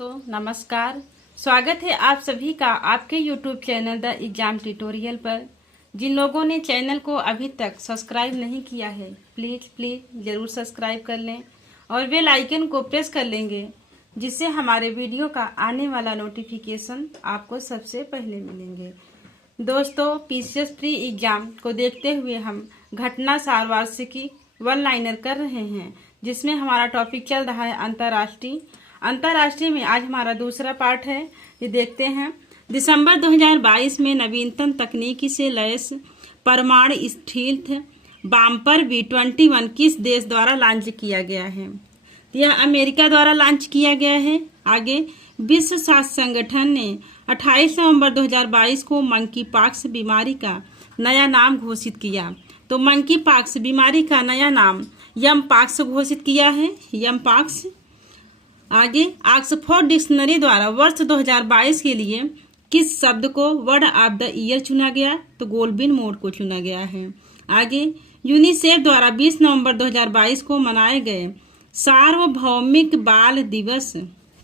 तो नमस्कार, स्वागत है आप सभी का आपके YouTube channel the exam tutorial पर। जिन लोगों ने चैनल को अभी तक सब्सक्राइब नहीं किया है, प्लीज़ ज़रूर सब्सक्राइब कर लें और बेल आइकन को प्रेस कर लेंगे, जिससे हमारे वीडियो का आने वाला नोटिफिकेशन आपको सबसे पहले मिलेंगे। दोस्तों, पीसीएस प्री एग्जाम को देखते हुए हम घटना सार वार्षिकी वन लाइनर कर रहे हैं, जिसमें हमारा टॉपिक चल रहा है अंतर्राष्ट्रीय में आज हमारा दूसरा पार्ट है। ये देखते हैं। दिसंबर 2022 में नवीनतम तकनीकी से लैस परमाणु स्थित बाम्पर B-21 किस देश द्वारा लॉन्च किया गया है? यह अमेरिका द्वारा लॉन्च किया गया है। आगे, विश्व स्वास्थ्य संगठन ने 28 नवंबर 2022 को मंकी पॉक्स बीमारी का नया नाम घोषित किया। तो मंकी पॉक्स बीमारी का नया नाम यम पॉक्स घोषित किया है, यम पॉक्स। आगे, ऑक्सफोर्ड डिक्शनरी द्वारा वर्ष 2022 के लिए किस शब्द को वर्ड ऑफ द ईयर चुना गया? तो गोल्डविन मोड को चुना गया है। आगे, यूनिसेफ द्वारा 20 नवंबर 2022 को मनाए गए सार्वभौमिक बाल दिवस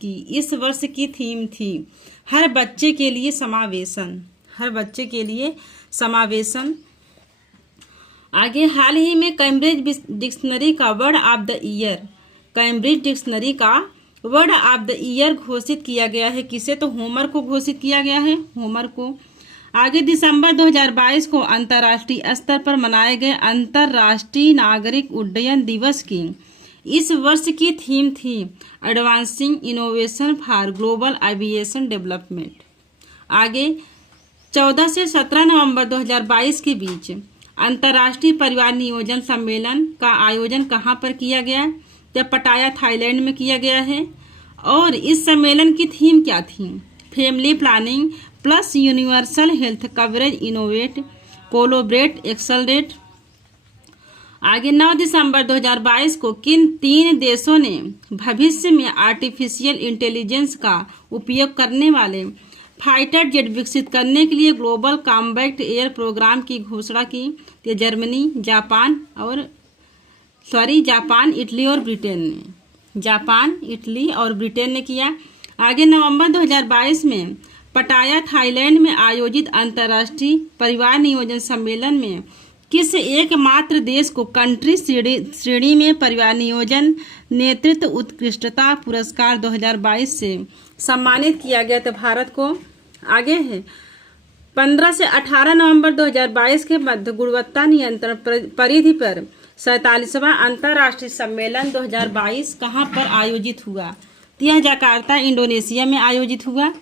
की इस वर्ष की थीम थी हर बच्चे के लिए समावेशन, हर बच्चे के लिए समावेशन। आगे, हाल ही में कैम्ब्रिज डिक्शनरी का word of the year, Cambridge dictionary का वर्ड ऑफ द ईयर घोषित किया गया है। किसे? तो होमर को घोषित किया गया है, होमर को। आगे, दिसंबर 2022 को अंतर्राष्ट्रीय स्तर पर मनाए गए अंतर्राष्ट्रीय नागरिक उड्डयन दिवस की इस वर्ष की थीम थी advancing innovation for global aviation development. आगे, 14 से 17 नवंबर 2022 के बीच अंतर्राष्ट्रीय परिवार नियोजन सम्मेलन का आयोजन कहाँ पर किया गया? जब पटाया थाईलैंड में किया गया है। और इस सम्मेलन की थीम क्या थी? Family planning plus universal health coverage, innovate, collaborate, accelerate. आगे, 9 दिसंबर 2022 को किन 3 देशों ने भविष्य में आर्टिफिशियल इंटेलिजेंस का उपयोग करने वाले फाइटर जेट विकसित करने के लिए ग्लोबल कॉम्बैट एयर प्रोग्राम की घोषणा की? तो जर्मनी, जापान, इटली और ब्रिटेन ने, जापान, इटली और ब्रिटेन ने किया। आगे, नवंबर 2022 में पटाया थाईलैंड में आयोजित अंतर्राष्ट्रीय परिवार नियोजन सम्मेलन में किस एकमात्र देश को कंट्री श्रेणी में परिवार नियोजन नेतृत्व उत्कृष्टता पुरस्कार 2022 से सम्मानित किया गया? तो भारत को। आगे है, 15 से 18 नवंबर 2022 के मध्य गुणवत्ता नियंत्रण परिधि पर 47वां अंतर्राष्ट्रीय सम्मेलन 2022 कहाँ पर आयोजित हुआ? तो यह जकार्ता, इंडोनेशिया में आयोजित हुआ।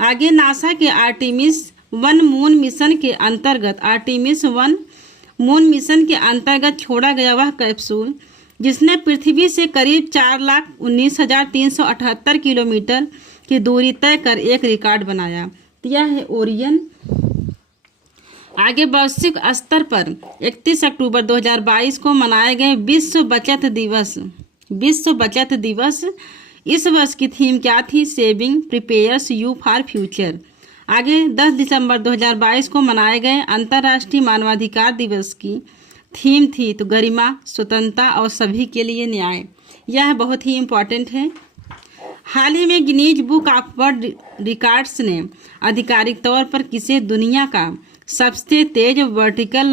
आगे, नासा के आर्टेमिस 1 मून मिशन के अंतर्गत, आर्टेमिस 1 मून मिशन के अंतर्गत छोड़ा गया वह कैप्सूल जिसने पृथ्वी से करीब 4,19,378 किलोमीटर की दूरी तय कर एक रिकॉर्ड बनाया। तो यह है ओरियन। आगे, वैश्विक स्तर पर 31 अक्टूबर 2022 को मनाए गए विश्व बचत दिवस, विश्व बचत दिवस। इस वर्ष की थीम क्या थी? Saving prepares you for future. आगे, 10 दिसंबर 2022 को मनाए गए अंतर्राष्ट्रीय मानवाधिकार दिवस की थीम थी तो गरिमा, स्वतंत्रता और सभी के लिए न्याय। यह बहुत ही इम्पोर्टेंट है। हाल ही में Guinness book of world records ने आधिकारिक तौर पर किसे दुनिया का सबसे तेज वर्टिकल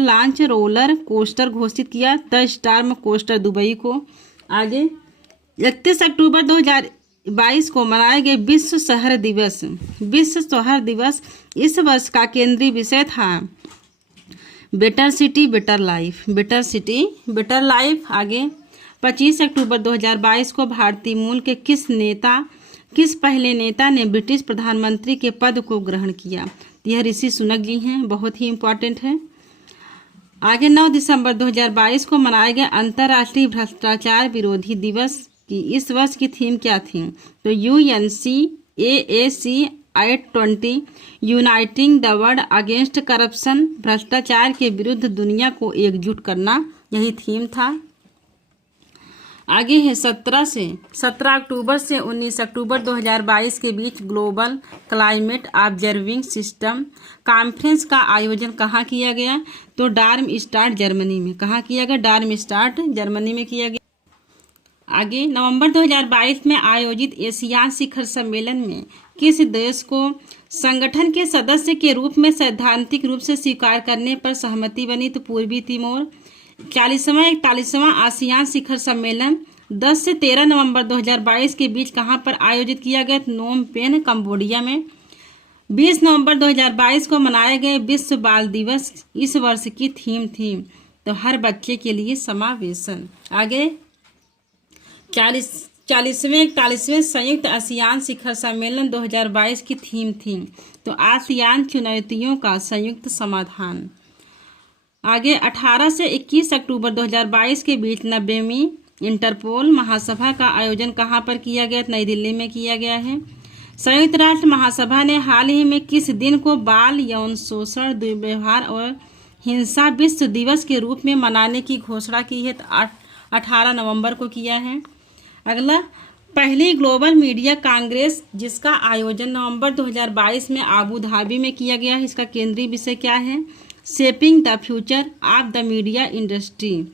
लॉन्च रोलर कोस्टर घोषित किया? द स्टार्म कोस्टर दुबई को। आगे, 31 अक्टूबर 2022 को मनाए गए विश्व शहर दिवस, विश्व शहर दिवस। इस वर्ष का केंद्रीय विषय था better city better life, better city better life. आगे, 25 अक्टूबर 2022 को भारतीय मूल के किस पहले नेता ने ब्रिटिश प्रधानमंत्री के पद को ग्रहण किया? यह ऋषि सुनक जी हैं, बहुत ही इम्पोर्टेंट है। आगे, 9 दिसंबर 2022 को मनाए गए अंतर्राष्ट्रीय भ्रष्टाचार विरोधी दिवस की इस वर्ष की थीम क्या थी? तो UNCAAC 820 uniting the world against corruption, भ्रष्टाचार के विरुद्ध दुनिया को एकजुट करना, यही थीम था। आगे है, 17 अक्टूबर से 19 अक्टूबर 2022 के बीच global climate observing system conference का आयोजन कहाँ किया गया? तो डार्मस्टाड, जर्मनी में। कहाँ किया गया? डार्मस्टाड, जर्मनी में किया गया। आगे नवंबर 2022 में आयोजित एशियान शिखर सम्मेलन में किस देश को संगठन के सदस्य के रूप में सैद्धांतिक रूप से स्वीकार करने पर सहमति बनी? तो पूर्वी तिमोर। 40वां 41वां आसियान शिखर सम्मेलन 10 से 13 नवंबर 2022 के बीच कहां पर आयोजित किया गया? नोम पेन, कंबोडिया में। 20 नवंबर 2022 को मनाए गए विश्व बाल दिवस इस वर्ष की थीम थी? तो हर बच्चे के लिए समावेशन। आगे 40वें 41वें संयुक्त आसियान शिखर सम्मेलन 2022 की थीम थी? तो आसियान चुनौतियों का संयुक्त समाधान। आगे 18 से 21 अक्टूबर 2022 के बीच 90वीं इंटरपोल महासभा का आयोजन कहां पर किया गया? नई दिल्ली में किया गया है। संयुक्त राष्ट्र महासभा ने हाल ही में किस दिन को बाल यौन शोषण, दुर्व्यवहार और हिंसा विश्व दिवस के रूप में मनाने की घोषणा की है? तो 18 नवंबर को किया है। अगला पहली ग्लोबल मीडिया कांग्रेस जिसका आयोजन नवंबर 2022 में आबू धाबी में किया गया है, इसका केंद्रीय विषय क्या है? Shaping the future of the media industry.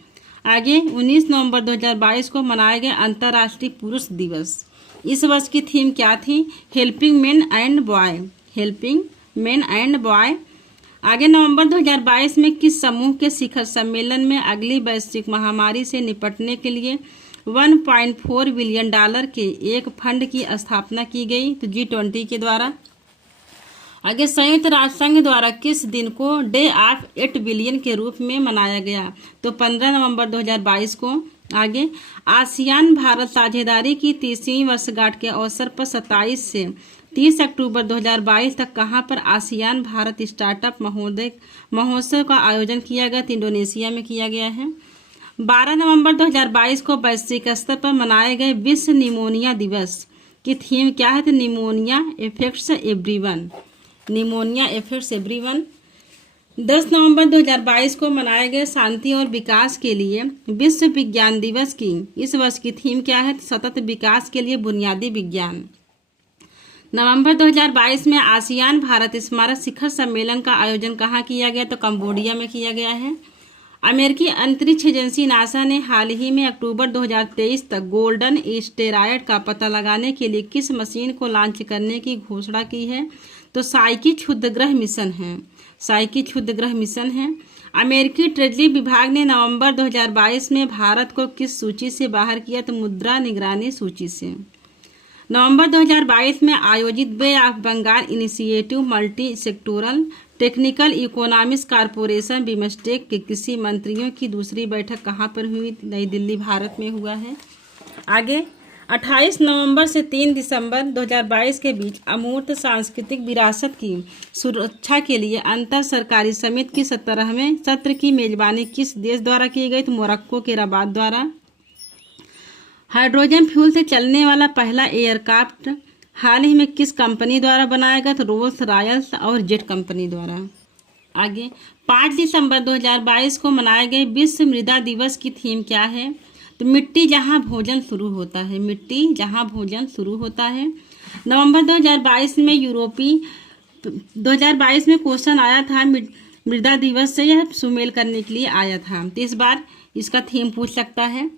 आगे 19 नवंबर 2022 को मनाया गया अंतर्राष्ट्रीय पुरुष दिवस। इस वर्ष की थीम क्या थी? Helping main and boy, helping main and boy. आगे नवंबर 2022 में किस समूह के शिखर सम्मेलन में अगली वैश्विक महामारी से निपटने के लिए $1.4 बिलियन के एक फंड की स्थापना की गई? तो G20 के द्वारा। आगे संयुक्त राष्ट्र संघ द्वारा किस दिन को डे ऑफ 8 बिलियन के रूप में मनाया गया? तो 15 नवंबर 2022 को। आगे आसियान भारत साझेदारी की 30वीं वर्षगांठ के अवसर पर 27 से 30 अक्टूबर 2022 तक कहां पर आसियान भारत स्टार्टअप महोत्सव का आयोजन किया गया? तो इंडोनेशिया में किया गया है। 12 नवंबर 2022 को वैश्विक स्तर पर मनाए गए विश्व निमोनिया दिवस की थीम क्या है? तो pneumonia affects everyone, pneumonia affects everyone. 10 नवंबर 2022 को मनाए गए शांति और विकास के लिए विश्व विज्ञान दिवस की इस वर्ष की थीम क्या है? तो सतत विकास के लिए बुनियादी विज्ञान। नवंबर 2022 में आसियान भारत स्मारक शिखर सम्मेलन का आयोजन कहाँ किया गया? तो कंबोडिया में किया गया है। अमेरिकी अंतरिक्ष एजेंसी नासा ने हाल ही में अक्टूबर 2023 तक गोल्डन एस्टेरॉयड का पता लगाने के लिए किस मशीन को लॉन्च करने की घोषणा की है? तो साइकी क्षुद्रग्रह मिशन है, साइकी क्षुद्रग्रह मिशन है। अमेरिकी ट्रेजरी विभाग ने नवंबर 2022 में भारत को किस सूची से बाहर किया? तो मुद्रा निगरानी सूची से। नवंबर 2022 में आयोजित Bay of Bengal Initiative Multi Sectoral Technical Economics Corporation BIMSTEC के किसी मंत्रियों की दूसरी बैठक कहां पर हुई? नई दिल्ली भारत में हुआ है। आगे 28 नवंबर से 3 दिसंबर 2022 के बीच अमूर्त सांस्कृतिक विरासत की सुरक्षा के लिए अंतर सरकारी समिति की 17वें सत्र की मेजबानी किस देश द्वारा की गई? तो मोरक्को के रबात द्वारा। हाइड्रोजन फ्यूल से चलने वाला पहला एयरक्राफ्ट हाल ही में किस कंपनी द्वारा बनाया गया? तो रोल्स रॉयस और जेट कंपनी द्वारा। आगे 5 दिसंबर 2022 को मनाए गए विश्व मृदा दिवस की थीम क्या है? तो मिट्टी जहां भोजन शुरू होता है, मिट्टी जहां भोजन शुरू होता है। नवंबर 2022 में क्वेश्चन आया था मृदा दिवस से, यह सुमेल करने के लिए आया था, तो इस बार इसका थीम पूछ सकता है।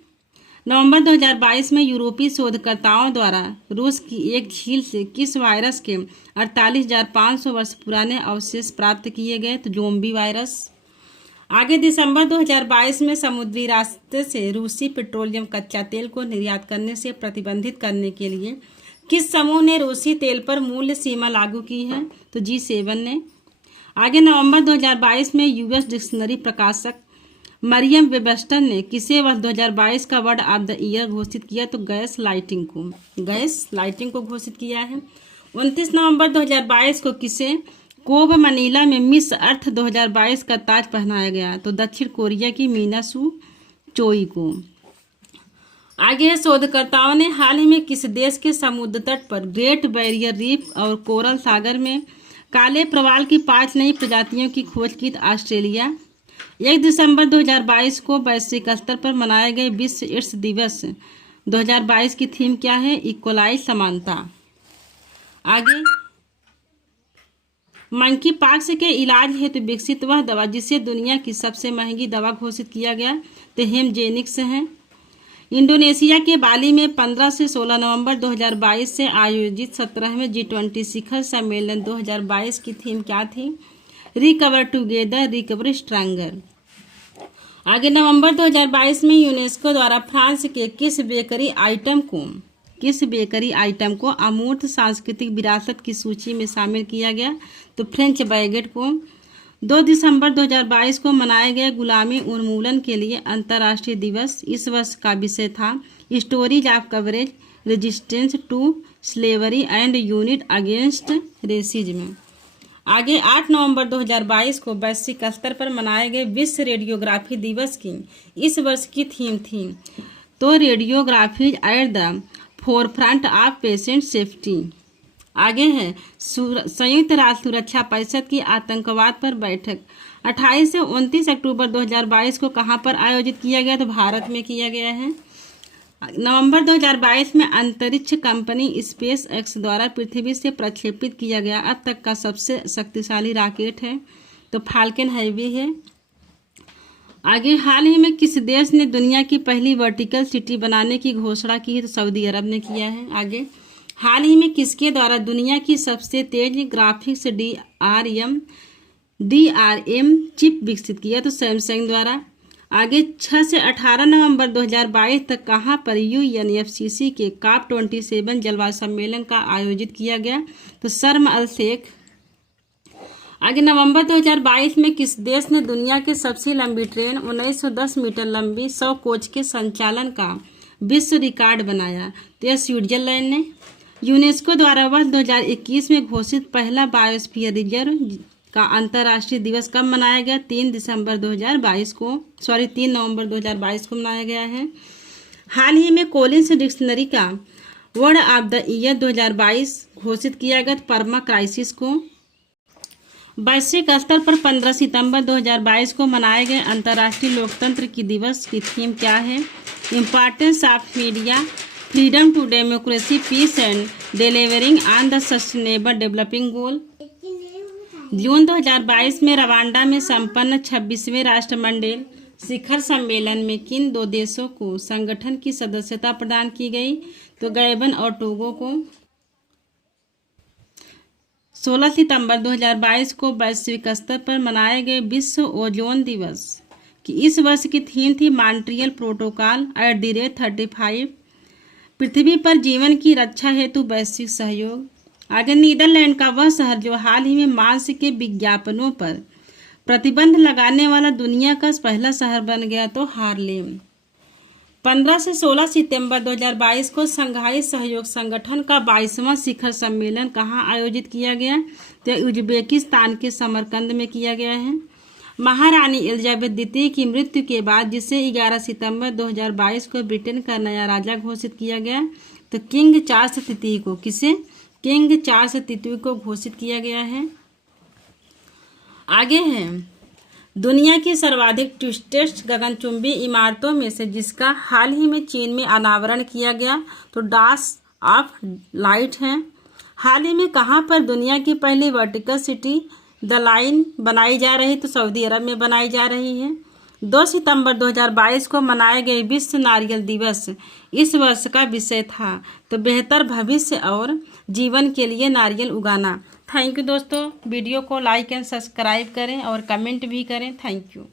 नवंबर 2022 में यूरोपीय शोधकर्ताओं द्वारा रूस की एक झील से किस वायरस के 48,500 वर्ष पुराने अवशेष प्राप्त किए गए? तो ज़ोंबी वायरस। आगे दिसंबर 2022 में समुद्री रास्ते से रूसी पेट्रोलियम कच्चा तेल को निर्यात करने से प्रतिबंधित करने के लिए किस समूह ने रूसी तेल पर मूल्य सीमा लागू की है? तो G7 ने। आगे नवंबर 2022 में यूएस डिक्शनरी प्रकाशक मरियम वेबस्टर ने किसे वर्ष 2022 का वर्ड ऑफ द ईयर घोषित किया? तो गैस लाइटिंग को घोषित किया है। 29 नवंबर 2022 को किसे कोब मनीला में मिस अर्थ 2022 का ताज पहनाया गया? तो दक्षिण कोरिया की मीना सू चोई को। आगे शोधकर्ताओं ने हाल ही में किस देश के समुद्र तट पर ग्रेट बैरियर रीफ और कोरल सागर में काले प्रवाल की 5 नई प्रजातियों की खोज की? ऑस्ट्रेलिया। 1 दिसंबर 2022 को वैश्विक स्तर पर मनाए गए विश्व एड्स दिवस 2022 की थीम क्या है? इक्वलाई समानता। आगे मंकी पॉक्स के इलाज हेतु विकसित वह दवा जिसे दुनिया की सबसे महंगी दवा घोषित किया गया? तो हेमजेनिक्स है। इंडोनेशिया के बाली में 15 से 16 नवंबर 2022 से आयोजित 17वें G20 शिखर सम्मेलन 2022 की थीम क्या थी? Recover together, recover stronger. आगे नवंबर 2022 में यूनेस्को द्वारा फ्रांस के किस बेकरी आइटम को अमूर्त सांस्कृतिक विरासत की सूची में शामिल किया गया? तो फ्रेंच बैगेट को। 2 दिसंबर 2022 को मनाए गए गुलामी उन्मूलन के लिए अंतर्राष्ट्रीय दिवस। इस वर्ष का विषय था stories of coverage, resistance to slavery and unite against racism. आगे 8 नवंबर 2022 को वैश्विक स्तर पर मनाए गए विश्व रेडियोग्राफी दिवस की इस वर्ष की थीम थी? तो radiographers at the forefront of patient safety. आगे है संयुक्त राष्ट्र सुरक्षा परिषद की आतंकवाद पर बैठक 28 से 29 अक्टूबर 2022 को कहां पर आयोजित किया गया? तो भारत में किया गया है। नवंबर 2022 में अंतरिक्ष कंपनी स्पेस एक्स द्वारा पृथ्वी से प्रक्षेपित किया गया अब तक का सबसे शक्तिशाली रॉकेट है? तो फाल्कन हैवी है। आगे हाल ही में किस देश ने दुनिया की पहली वर्टिकल सिटी बनाने की घोषणा की? तो सऊदी अरब ने किया है। आगे हाल ही में किसके द्वारा दुनिया की सबसे तेज ग्राफिक्स DRM चिप विकसित किया? तो सैमसंग द्वारा। आगे 6 से 18 नवंबर 2022 तक कहां पर UNFCCC के COP27 जलवायु सम्मेलन का आयोजित किया गया? तो शर्म अल शेख। आगे नवंबर 2022 में किस देश ने दुनिया की सबसे लंबी ट्रेन 1910 मीटर लंबी 100 कोच के संचालन का विश्व रिकॉर्ड बनाया? तो यह स्विट्जरलैंड ने। यूनेस्को द्वारा वर्ष 2021 में घोषित पहला बायोस्फीयर रिजर्व का अंतर्राष्ट्रीय दिवस कब मनाया गया? 3 नवंबर 2022 को मनाया गया है। हाल ही में कोलिंस डिक्शनरी का वर्ड ऑफ द ईयर 2022 घोषित किया गया परमा क्राइसिस को। वैश्विक स्तर पर 15 सितंबर 2022 को मनाए गए अंतर्राष्ट्रीय लोकतंत्र की दिवस की थीम क्या है? Importance of media, freedom to democracy, peace and delivering on the sustainable developing goal. जून 2022 में रवांडा में संपन्न 26वें राष्ट्रमंडल शिखर सम्मेलन में किन 2 देशों को संगठन की सदस्यता प्रदान की गई? तो गैबन और टोगो को। 16 सितंबर 2022 को वैश्विक स्तर पर मनाए गए विश्व ओजोन दिवस की इस वर्ष की थीम थी मॉन्ट्रियल प्रोटोकॉल @35 पृथ्वी पर जीवन की रक्षा हेतु वैश्विक सहयोग। आगे नीदरलैंड का वह शहर जो हाल ही में मांस के विज्ञापनों पर प्रतिबंध लगाने वाला दुनिया का पहला शहर बन गया? तो हार्लेम। 15 से 16 सितंबर 2022 को संघाई सहयोग संगठन का 22वां शिखर सम्मेलन कहां आयोजित किया गया? तो उज्बेकिस्तान के समरकंद में किया गया है। महारानी एलिजाबेथ द्वितीय की मृत्यु के बाद जिसे 11 सितंबर 2022 को ब्रिटेन का नया राजा घोषित किया गया? तो किंग चार्ल्स तृतीय को। किसे? किंग चार्ल्स तृतीय को घोषित किया गया है। आगे है दुनिया की सर्वाधिक ट्विस्टेड गगनचुंबी इमारतों में से जिसका हाल ही में चीन में अनावरण किया गया? तो डास ऑफ लाइट है। हाल ही में कहां पर दुनिया की पहली वर्टिकल सिटी द लाइन बनाई जा रही? तो सऊदी अरब में बनाई जा रही है। 2 सितंबर 2022 को मनाए गए विश्व नारियल दिवस इस वर्ष का विषय था तो बेहतर भविष्य और जीवन के लिए नारियल उगाना। थैंक यू दोस्तों। वीडियो को लाइक एंड सब्सक्राइब करें और कमेंट भी करें। Thank you.